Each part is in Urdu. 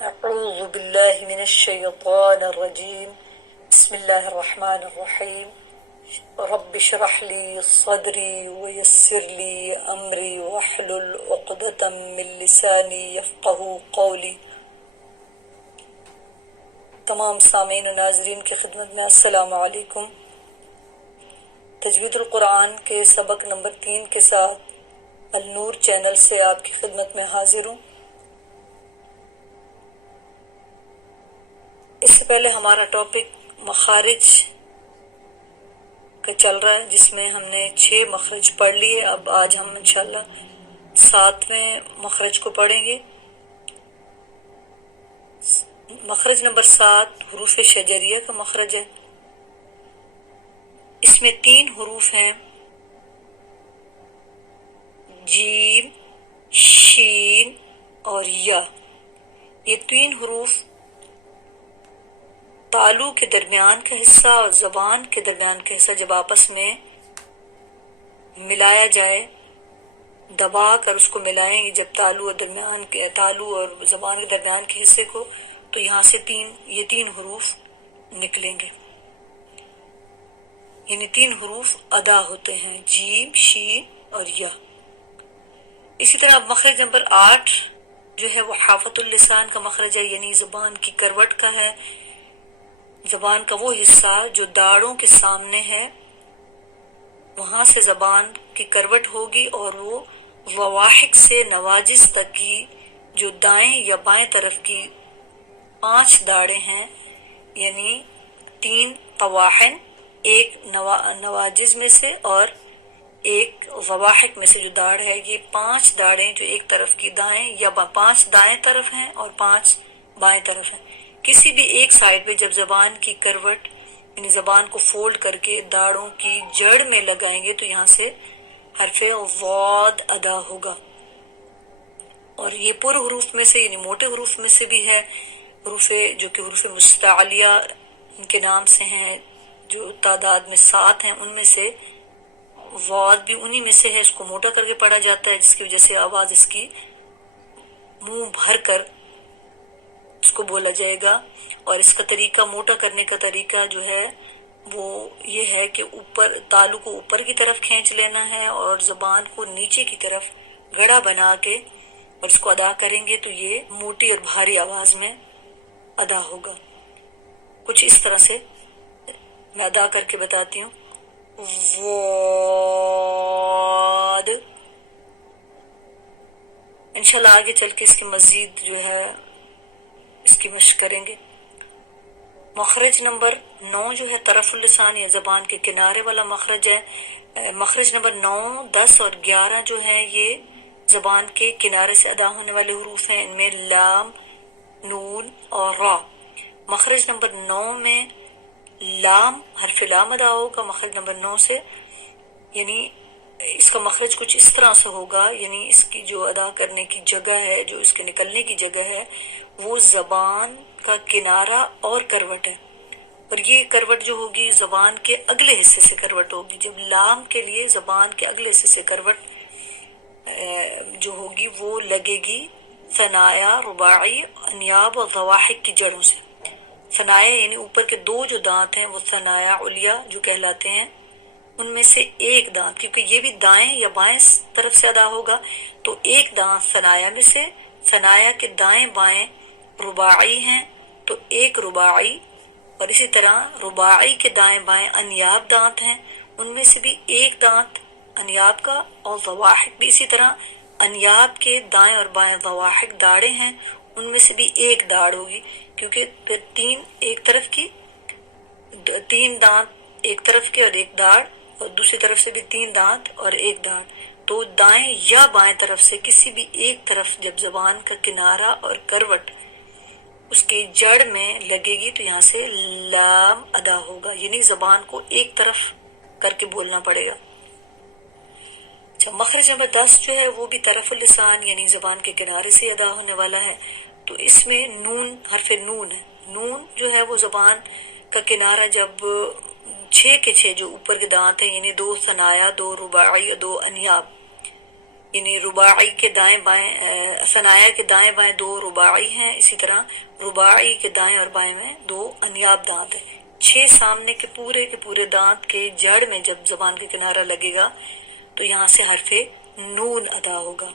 أعوذ بالله من الشيطان الرجيم. بسم الله الرحمن الرحيم. رب اشرح لي صدري ويسر لي أمري واحلل عقدة من لساني يفقه قولي. تمام سامعین و ناظرین کی خدمت میں السلام علیکم. تجوید القرآن کے سبق نمبر 3 کے ساتھ النور چینل سے آپ کی خدمت میں حاضر ہوں. اس سے پہلے ہمارا ٹاپک مخارج کا چل رہا ہے، جس میں ہم نے 6 مخرج پڑھ لیے. اب آج ہم انشاءاللہ 7ویں مخرج کو پڑھیں گے. مخرج نمبر 7 حروف شجریہ کا مخرج ہے. اس میں 3 حروف ہیں، جیم، شین اور یا. یہ 3 حروف تالو کے درمیان کا حصہ اور زبان کے درمیان کا حصہ جب آپس میں ملایا جائے، دبا کر اس کو ملائیں گے جب تالو اور زبان کے درمیان کے حصے کو، تو یہاں سے یہ 3 حروف نکلیں گے. یعنی 3 حروف ادا ہوتے ہیں، جیم، شین اور یا. اسی طرح مخرج نمبر 8 جو ہے وہ حافۃ اللسان کا مخرج ہے، یعنی زبان کی کروٹ کا ہے. زبان کا وہ حصہ جو داڑوں کے سامنے ہے، وہاں سے زبان کی کروٹ ہوگی، اور وہ ضواحک سے نواجز تک کی جو دائیں یا بائیں طرف کی 5 داڑیں ہیں، یعنی 3 قواحن، ایک نواجز میں سے اور ایک ضواحک میں سے جو داڑ ہے، یہ 5 داڑیں جو ایک طرف کی دائیں یا 5 دائیں طرف ہیں اور 5 بائیں طرف ہیں. کسی بھی ایک سائڈ پہ جب زبان کی کروٹ یعنی زبان کو فولڈ کر کے داڑوں کی جڑ میں لگائیں گے تو یہاں سے حرف ضاد ادا ہوگا. اور یہ پر حروف میں سے یعنی موٹے حروف میں سے بھی ہے. حروف جو کہ حروف مستعلیہ ان کے نام سے ہیں، جو تعداد میں 7 ہیں، ان میں سے ضاد بھی انہی میں سے ہے. اس کو موٹا کر کے پڑھا جاتا ہے، جس کی وجہ سے آواز اس کی منہ بھر کر اس کو بولا جائے گا. اور اس کا طریقہ، موٹا کرنے کا طریقہ جو ہے وہ یہ ہے کہ تالو کو اوپر کی طرف کھینچ لینا ہے اور زبان کو نیچے کی طرف گڑا بنا کے اور اس کو ادا کریں گے تو یہ موٹی اور بھاری آواز میں ادا ہوگا. کچھ اس طرح سے میں ادا کر کے بتاتی ہوں. واد. انشاءاللہ آگے چل کے اس کی مزید جو ہے اس کی مشق کریں گے. مخرج نمبر 9 جو ہے طرف اللسان یا زبان کے کنارے والا مخرج ہے. مخرج نمبر 9، 10 اور 11 جو ہے یہ زبان کے کنارے سے ادا ہونے والے حروف ہیں. ان میں لام، نون اور را. مخرج نمبر 9 میں لام، حرف لام ادا ہوگا مخرج نمبر 9 سے. یعنی اس کا مخرج کچھ اس طرح سے ہوگا، یعنی اس کی جو ادا کرنے کی جگہ ہے، جو اس کے نکلنے کی جگہ ہے، وہ زبان کا کنارہ اور کروٹ ہے. اور یہ کروٹ جو ہوگی زبان کے اگلے حصے سے کروٹ ہوگی. جب لام کے لیے زبان کے اگلے حصے سے کروٹ جو ہوگی وہ لگے گی ثنایا، رباعی، انیاب اور ضواحک کی جڑوں سے. ثنایا یعنی اوپر کے 2 جو دانت ہیں وہ ثنایا علیا جو کہلاتے ہیں، ان میں سے ایک دانت، کیونکہ یہ بھی دائیں یا بائیں طرف سے ادا ہوگا، تو ایک دانت ثنایا میں سے، ثنایا کے دائیں بائیں رباعی ہیں تو ایک رباعی، اور اسی طرح رباعی کے دائیں بائیں انیاب دانت ہیں، ان میں سے بھی ایک دانت انیاب کا، اور ضواحک بھی اسی طرح انیاب کے دائیں اور بائیں ضواحک داڑیں ہیں، ان میں سے بھی ایک داڑ ہوگی، کیونکہ پھر 3 دانت ایک طرف کے اور ایک داڑ، اور دوسری طرف سے بھی 3 دانت اور ایک داڑ. تو دائیں یا بائیں طرف سے کسی بھی ایک طرف جب زبان کا کنارہ اور کروٹ اس کی جڑ میں لگے گی تو یہاں سے لام ادا ہوگا، یعنی زبان کو ایک طرف کر کے بولنا پڑے گا. اچھا، مخرج نمبر 10 جو ہے وہ بھی طرف اللسان یعنی زبان کے کنارے سے ادا ہونے والا ہے. تو اس میں نون، حرف نون ہے. نون جو ہے وہ زبان کا کنارہ جب 6 کے 6 جو اوپر کے دانت ہیں، یعنی 2 ثنایا، 2 رباعی اور 2 انیاب، یعنی رباعی کے دائیں بائیں ثنایا کے دائیں بائیں دو رباعی ہیں، اسی طرح رباعی کے دائیں اور بائیں میں دو انیاب دانت ہیں۔ 6 سامنے کے پورے دانت کے جڑ میں جب زبان کا کنارہ لگے گا تو یہاں سے حرف نون ادا ہوگا۔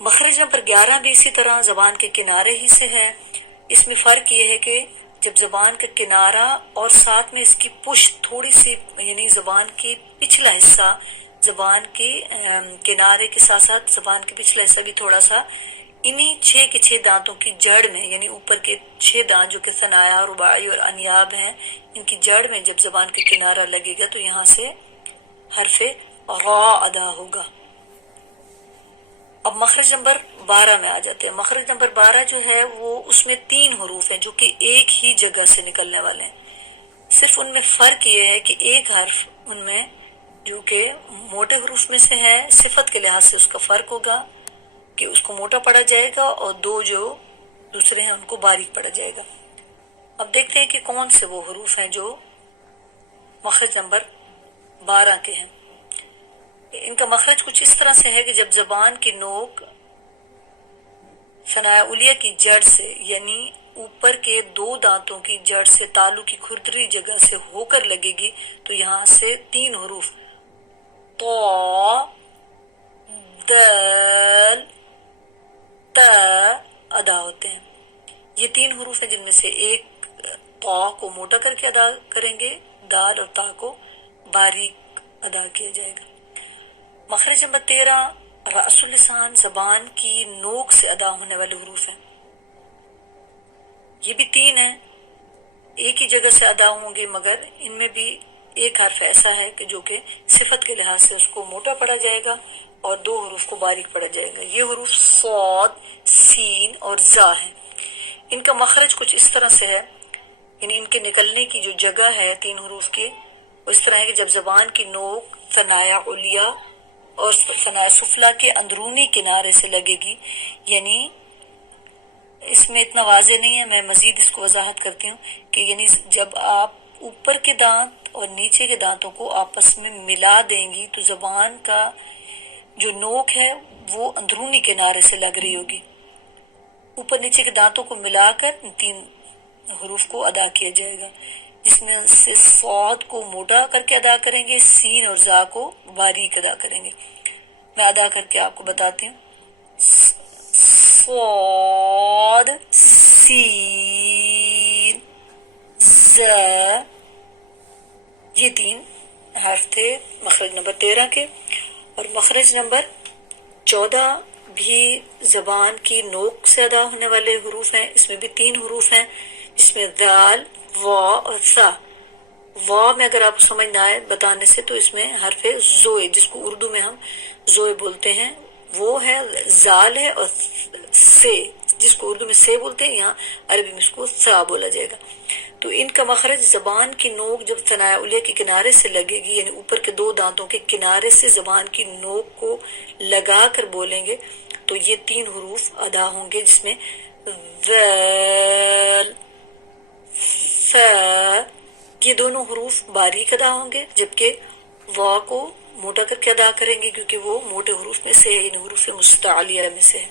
مخرج نمبر 11 بھی اسی طرح زبان کے کنارے ہی سے ہے۔ اس میں فرق یہ ہے کہ جب زبان کا کنارہ اور ساتھ میں اس کی پشت تھوڑی سی، یعنی زبان کی پچھلا حصہ، زبان کی کنارے کے ساتھ ساتھ زبان کے پچھلا حصہ بھی تھوڑا سا انہی 6 کے 6 دانتوں کی جڑ میں، یعنی اوپر کے 6 دانت جو کہ ثنایا، رباعی اور انیاب ہیں، ان کی جڑ میں جب زبان کا کنارہ لگے گا تو یہاں سے حرف را ادا ہوگا۔ اب مخرج نمبر 12 میں آ جاتے ہیں۔ مخرج نمبر 12 جو ہے وہ اس میں 3 حروف ہیں جو کہ ایک ہی جگہ سے نکلنے والے ہیں، صرف ان میں فرق یہ ہے کہ ایک حرف ان میں جو کہ موٹے حروف میں سے ہے، صفت کے لحاظ سے اس کا فرق ہوگا کہ اس کو موٹا پڑھا جائے گا، اور 2 جو دوسرے ہیں ان کو باریک پڑھا جائے گا۔ اب دیکھتے ہیں کہ کون سے وہ حروف ہیں جو مخرج نمبر 12 کے ہیں۔ ان کا مخرج کچھ اس طرح سے ہے کہ جب زبان کی نوک ثنایا علیہ کی جڑ سے، یعنی اوپر کے 2 دانتوں کی جڑ سے تالو کی کھردری جگہ سے ہو کر لگے گی تو یہاں سے 3 حروف تو، دال، تا ادا ہوتے ہیں۔ یہ 3 حروف ہیں جن میں سے ایک تا کو موٹا کر کے ادا کریں گے، دال اور تا کو باریک ادا کیا جائے گا۔ مخرج نمبر 13 رأس اللسان، زبان کی نوک سے ادا ہونے والے حروف ہیں۔ یہ بھی 3 ہیں، ایک ہی جگہ سے ادا ہوں گے، مگر ان میں بھی ایک حرف ایسا ہے کہ جو کہ صفت کے لحاظ سے اس کو موٹا پڑھا جائے گا اور 2 حروف کو باریک پڑھا جائے گا۔ یہ حروف صاد، سین اور زا ہیں۔ ان کا مخرج کچھ اس طرح سے ہے، یعنی ان کے نکلنے کی جو جگہ ہے 3 حروف کی، وہ اس طرح ہے کہ جب زبان کی نوک ثنایا علیہ اور ثنایا سفلی کے اندرونی کنارے سے لگے گی، یعنی اس میں اتنا واضح نہیں ہے، میں مزید اس کو وضاحت کرتی ہوں کہ یعنی جب آپ اوپر کے دانت اور نیچے کے دانتوں کو آپس میں ملا دیں گی تو زبان کا جو نوک ہے وہ اندرونی کنارے سے لگ رہی ہوگی۔ اوپر نیچے کے دانتوں کو ملا کر 3 حروف کو ادا کیا جائے گا، جس میں سے صاد کو موٹا کر کے ادا کریں گے، سین اور زا کو باریک ادا کریں گے۔ میں ادا کر کے آپ کو بتاتی ہوں۔ صاد، سین، زا، یہ 3 حرف تھے مخرج نمبر 13 کے۔ اور مخرج نمبر 14 بھی زبان کی نوک سے ادا ہونے والے حروف ہیں، اس میں بھی 3 حروف ہیں، جس میں دال، وا اور ثا۔ وا میں اگر آپ کو سمجھ نہ آئے بتانے سے تو اس میں حرف زوئے، جس کو اردو میں ہم زوئے بولتے ہیں، وہ ہے، زال ہے، اور سے جس کو اردو میں سے بولتے ہیں، یہاں عربی میں اس کو ثا بولا جائے گا۔ تو ان کا مخرج زبان کی نوک جب ثنایا علیہ کے کنارے سے لگے گی، یعنی اوپر کے 2 دانتوں کے کنارے سے زبان کی نوک کو لگا کر بولیں گے تو یہ 3 حروف ادا ہوں گے، جس میں ذال، فا، یہ دونوں حروف باریک ادا ہوں گے، جبکہ وا کو موٹا کر کے ادا کریں گے کیونکہ وہ موٹے حروف میں سے ہے، یعنی حروف مستعلیہ میں سے ہے۔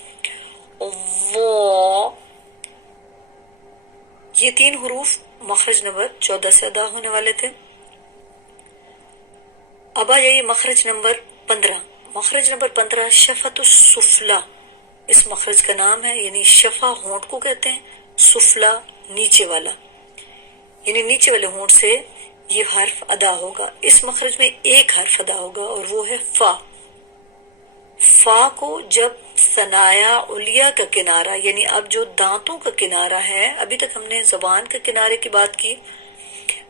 وا، یہ 3 حروف مخرج نمبر 14 سے ادا ہونے والے تھے۔ اب آ جائیے مخرج نمبر 15۔ مخرج نمبر 15 شفۃ السفلی اس مخرج کا نام ہے، یعنی شفا ہونٹ کو کہتے ہیں، سفلا نیچے والا، یعنی نیچے والے ہونٹ سے یہ حرف ادا ہوگا۔ اس مخرج میں ایک حرف ادا ہوگا اور وہ ہے فا۔ فا کو جب ثنایا علیہ کا کنارہ، یعنی اب جو دانتوں کا کنارہ ہے، ابھی تک ہم نے زبان کے کنارے کی بات کی،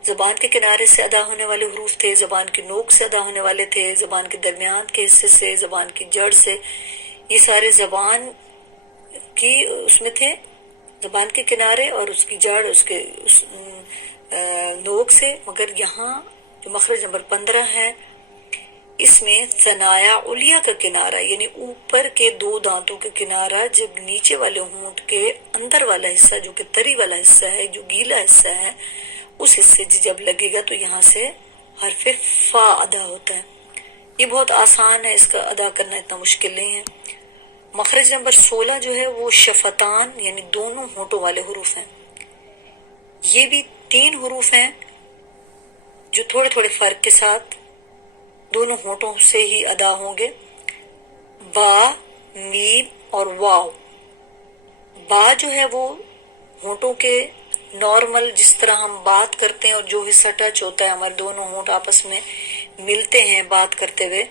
زبان کے کنارے سے ادا ہونے والے حروف تھے، زبان کی نوک سے ادا ہونے والے تھے، زبان کے درمیان کے حصے سے، زبان کی جڑ سے، یہ سارے زبان کی اس میں تھے، زبان کے کنارے اور اس کی جڑ، اس کے نوک سے۔ مگر یہاں جو مخرج نمبر 15 ہے، اس میں ثنایا علیہ کا کنارہ، یعنی اوپر کے 2 دانتوں کا کنارہ جب نیچے والے ہونٹ کے اندر والا حصہ جو کہ تری والا حصہ ہے، جو گیلا حصہ ہے، اس حصے جب لگے گا تو یہاں سے حرف فا ادا ہوتا ہے۔ یہ بہت آسان ہے، اس کا ادا کرنا اتنا مشکل نہیں ہے۔ مخرج نمبر 16 جو ہے وہ شفتان یعنی دونوں ہونٹوں والے حروف ہیں۔ یہ بھی 3 حروف ہیں جو تھوڑے تھوڑے فرق کے ساتھ دونوں ہونٹوں سے ہی ادا ہوں گے، با، میم اور واو۔ با جو ہے وہ ہونٹوں کے نارمل جس طرح ہم بات کرتے ہیں اور جو حصہ ٹچ ہوتا ہے، ہمارے دونوں ہونٹ آپس میں ملتے ہیں بات کرتے ہوئے،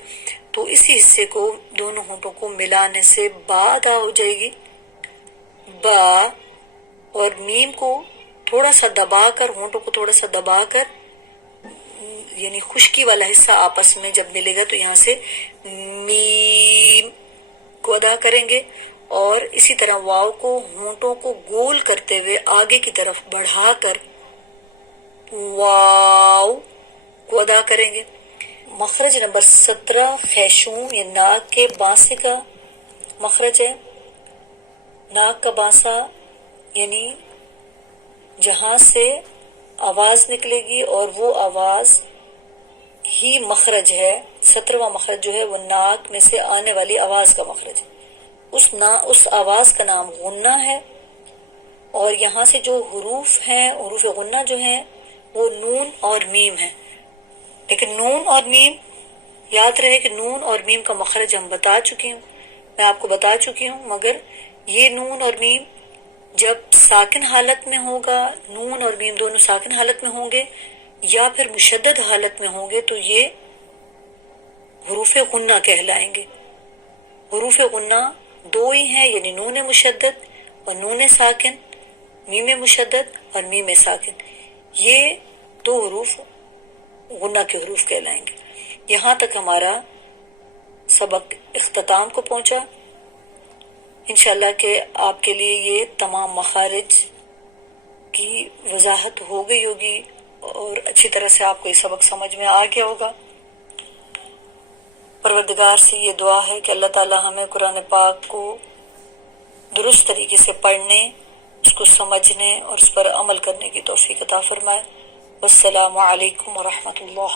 تو اسی حصے کو دونوں ہونٹوں کو ملانے سے با ادا ہو جائے گی، با۔ اور میم کو تھوڑا سا دبا کر، ہونٹوں کو تھوڑا سا دبا کر، یعنی خشکی والا حصہ آپس میں جب ملے گا تو یہاں سے میم کو ادا کریں گے، اور اسی طرح واو کو ہونٹوں کو گول کرتے ہوئے آگے کی طرف بڑھا کر واو کو ادا کریں گے۔ مخرج نمبر 17 خیشوم یا ناک کے بانسے کا مخرج ہے۔ ناک کا بانسا یعنی جہاں سے آواز نکلے گی اور وہ آواز ہی مخرج ہے۔ 17واں مخرج جو ہے وہ ناک میں سے آنے والی آواز کا مخرج ہے۔ اس آواز کا نام غنہ ہے، اور یہاں سے جو حروف ہیں، حروف غنہ جو ہیں وہ نون اور میم ہیں۔ لیکن نون اور میم، یاد رہے کہ نون اور میم کا مخرج ہم بتا چکی ہوں، میں آپ کو بتا چکی ہوں، مگر یہ نون اور میم جب ساکن حالت میں ہوگا، نون اور میم دونوں ساکن حالت میں ہوں گے یا پھر مشدد حالت میں ہوں گے تو یہ حروف غنہ کہلائیں گے۔ حروف غنہ 2 ہی ہیں، یعنی نون مشدد اور نون ساکن، میم مشدد اور میم ساکن، یہ 2 حروف غنہ کے حروف کہلائیں گے۔ یہاں تک ہمارا سبق اختتام کو پہنچا۔ انشاءاللہ کہ آپ کے لیے یہ تمام مخارج کی وضاحت ہو گئی ہوگی اور اچھی طرح سے آپ کو یہ سبق سمجھ میں آ گیا ہوگا۔ پروردگار سے یہ دعا ہے کہ اللہ تعالی ہمیں قرآن پاک کو درست طریقے سے پڑھنے، اس کو سمجھنے اور اس پر عمل کرنے کی توفیق عطا فرمائے۔ والسلام علیکم ورحمۃ اللہ۔